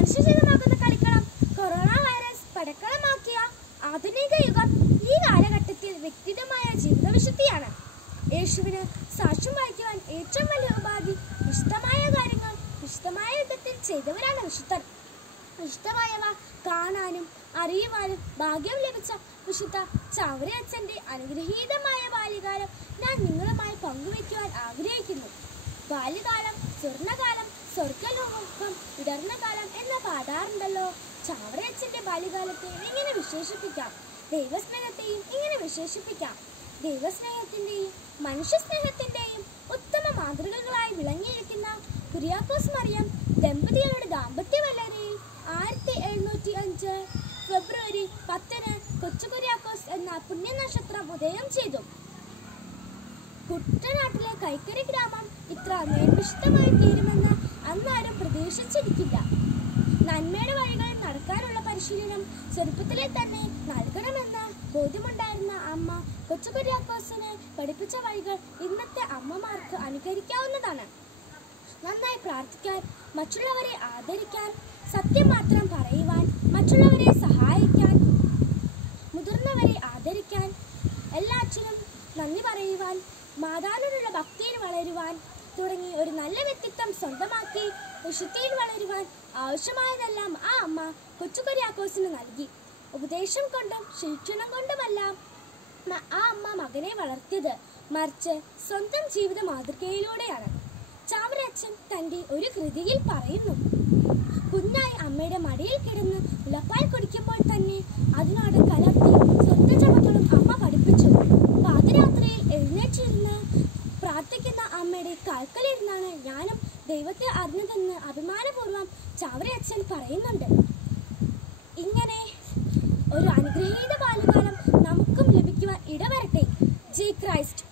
മനുഷ്യചിതമാകുന്ന കളിക്കളം corona virus പടക്കളമാക്കിയ ആധുനിക യുഗം ഈ കാലഘട്ടത്തിൽ വ്യക്തിഗതമായ ജീവിതവിശുദ്ധിയാണ്. യേശുവിന് സാക്ഷ്യം വഹിക്കുവാൻ ഏറ്റവും വലിയ ഉപാധി വിശുദ്ധമായ കാര്യങ്ങൾ വിശുദ്ധമായ വിധത്തിൽ ചെയ്തവരാണ് വിശുദ്ധർ. വിശുദ്ധമായവ കാണാനും അറിയുവാനും ഭാഗ്യം ലഭിച്ച വിശുദ്ധ ചാവറയച്ചന്റെ അനുഗ്രഹീതമായ ബാല്യകാലം ഞാൻ നിങ്ങളുമായി പങ്കുവയ്ക്കുവാൻ ആഗ്രഹിക്കുന്നു. ബാല്യകാലം സ്വർണ്ണകാലം, സ്വർഗലോകം വിടർന്ന കാലം എന്ന് പാടാറുണ്ടല്ലോ. ചാവറയച്ചന്റെ ബാല്യകാലത്തെ എങ്ങനെ വിശേഷിപ്പിക്കാം? ദൈവസ്നേഹത്തെയും ഇങ്ങനെ വിശേഷിപ്പിക്കാം. ദൈവസ്നേഹത്തിന്റെയും മനുഷ്യസ്നേഹത്തിന്റെയും ഉത്തമ മാതൃകകളായി വിളങ്ങിയിരിക്കുന്ന കുര്യാക്കോസ് മറിയം ദമ്പതികളുടെ ദാമ്പത്യമല്ലരെയും 1705 ഫെബ്രുവരി 10 കൊച്ചു കുര്യാക്കോസ് എന്ന പുണ്യനക്ഷത്രം ഉദയം ചെയ്തു. കുട്ടനാട്ടിലെ കൈക്കരി ഗ്രാമം ഇത്ര മേൽവിശുദ്ധമായി തീരുമെന്ന് അന്നാരും പ്രതീക്ഷിച്ചിരിക്കില്ല. നന്മയുടെ വഴികളിൽ നടക്കാനുള്ള പരിശീലനം ചെറുപ്പത്തിലെ തന്നെ നൽകണമെന്ന് ബോധ്യമുണ്ടായിരുന്ന അമ്മ കൊച്ചു കുര്യാക്കോസിനെ പഠിപ്പിച്ച വഴികൾ ഇന്നത്തെ അമ്മമാർക്ക് അനുകരിക്കാവുന്നതാണ്. നന്നായി പ്രാർത്ഥിക്കാൻ, മറ്റുള്ളവരെ ആദരിക്കാൻ, സത്യം മാത്രം പറയുവാൻ, മറ്റുള്ളവരെ സഹായിക്കാൻ, മുതിർന്നവരെ ആദരിക്കാൻ, എല്ലാറ്റിനും നന്ദി പറയുവാൻ, മാതാവിനോടുള്ള ഭക്തിയിൽ വളരുവാൻ തുടങ്ങി ഒരു നല്ല വ്യക്തിത്വം സ്വന്തമാക്കി വിശുദ്ധിയിൽ വളരുവാൻ ആവശ്യമായതെല്ലാം ആ അമ്മ കൊച്ചു കുര്യാക്കോസിന് നൽകി. ഉപദേശം കൊണ്ടും ശിക്ഷണം കൊണ്ടുമല്ല ആ അമ്മ മകനെ വളർത്തിയത്, മറിച്ച് സ്വന്തം ജീവിത മാതൃകയിലൂടെയാണ്. ചാവറയച്ചൻ തന്റെ ഒരു കൃതിയിൽ പറയുന്നു, കുഞ്ഞായി അമ്മയുടെ മടിയിൽ കിടന്ന് മുലപ്പാൽ കുടിക്കുമ്പോൾ തന്നെ അതിനോട് കലർത്തി സ്വന്തം ചമതകളും അമ്മ പഠിപ്പിച്ചു. പാതിരാത്രിയിൽ എഴുന്നേറ്റിരുന്ന് പ്രാർത്ഥിക്കുന്ന അമ്മയുടെ കാൽക്കലിരുന്നാണ് ഞാനും ദൈവത്തെ അറിഞ്ഞതെന്ന് അഭിമാനപൂർവ്വം ചാവറയച്ചൻ പറയുന്നുണ്ട്. ഇങ്ങനെ ഒരു അനുഗ്രഹീത ബാല്യകാലം നമുക്കും ലഭിക്കുവാൻ ഇടവരട്ടെ. ജയ് ക്രൈസ്റ്റ്.